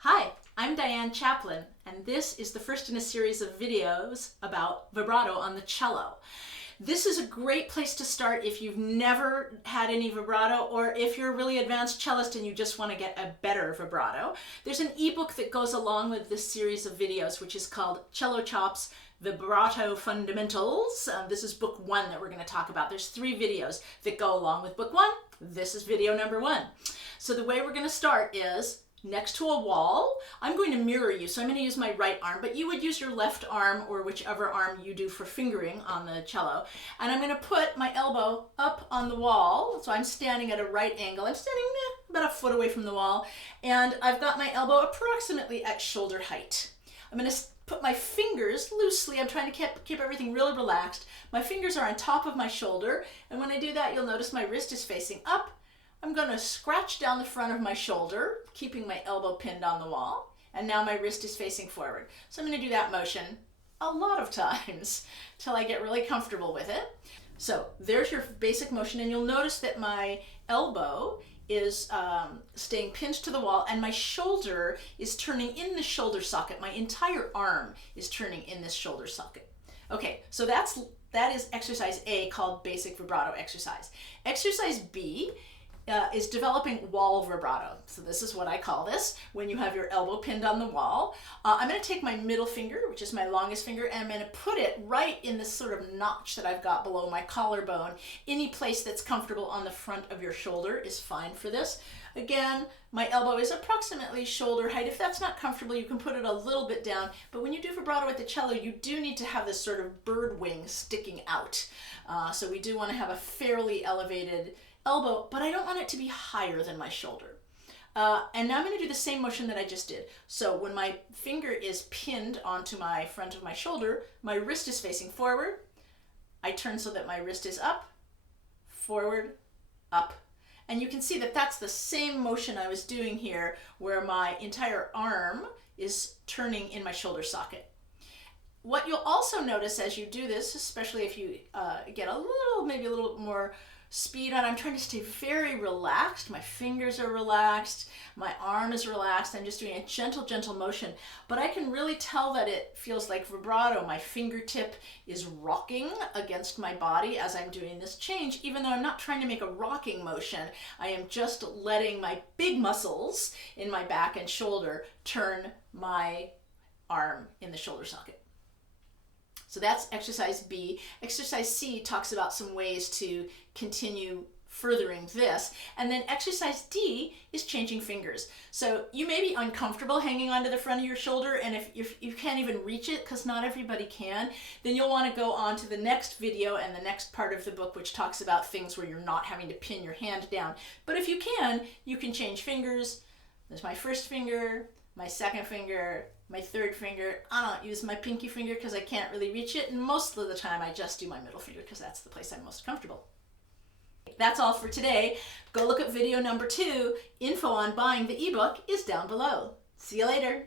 Hi, I'm Diane Chaplin, and this is the first in a series of videos about vibrato on the cello. This is a great place to start if you've never had any vibrato, or if you're a really advanced cellist and you just want to get a better vibrato. There's an ebook that goes along with this series of videos, which is called Cello Chops Vibrato Fundamentals. This is book one that we're going to talk about. There's 3 videos that go along with book one. This is video number 1. So the way we're going to start is next to a wall. I'm going to mirror you, so I'm going to use my right arm, but you would use your left arm or whichever arm you do for fingering on the cello. And I'm going to put my elbow up on the wall, so I'm standing at a right angle. I'm standing about a foot away from the wall, and I've got my elbow approximately at shoulder height. I'm going to put my fingers loosely. I'm trying to keep everything really relaxed. My fingers are on top of my shoulder, and when I do that, you'll notice my wrist is facing up. I'm going to scratch down the front of my shoulder, keeping my elbow pinned on the wall, and now my wrist is facing forward. So I'm going to do that motion a lot of times till I get really comfortable with it. So there's your basic motion, and you'll notice that my elbow is staying pinned to the wall, and my shoulder is turning in the shoulder socket. My entire arm is turning in this shoulder socket. Okay, so that is exercise A, called basic vibrato exercise. Exercise B is developing wall vibrato. So this is what I call this, when you have your elbow pinned on the wall. I'm going to take my middle finger, which is my longest finger, and I'm going to put it right in this sort of notch that I've got below my collarbone. Any place that's comfortable on the front of your shoulder is fine for this. Again, my elbow is approximately shoulder height. If that's not comfortable, you can put it a little bit down. But when you do vibrato at the cello, you do need to have this sort of bird wing sticking out. So we do want to have a fairly elevated elbow, but I don't want it to be higher than my shoulder. And now I'm going to do the same motion that I just did. So when my finger is pinned onto my front of my shoulder, my wrist is facing forward. I turn so that my wrist is up, forward, up. And you can see that that's the same motion I was doing here, where my entire arm is turning in my shoulder socket. What you'll also notice as you do this, especially if you get maybe a little more speed on, I'm trying to stay very relaxed. My fingers are relaxed, my arm is relaxed. I'm just doing a gentle motion, but I can really tell that it feels like vibrato. My fingertip is rocking against my body as I'm doing this change, even though I'm not trying to make a rocking motion. I am just letting my big muscles in my back and shoulder turn my arm in the shoulder socket. So that's exercise B. Exercise C talks about some ways to continue furthering this. And then exercise D is changing fingers. So you may be uncomfortable hanging onto the front of your shoulder, and if you can't even reach it, because not everybody can, then you'll want to go on to the next video and the next part of the book, which talks about things where you're not having to pin your hand down. But if you can change fingers. There's my first finger, my second finger, my third finger. I don't use my pinky finger because I can't really reach it, and most of the time I just do my middle finger because that's the place I'm most comfortable. That's all for today. Go look at video number 2. Info on buying the ebook is down below. See you later.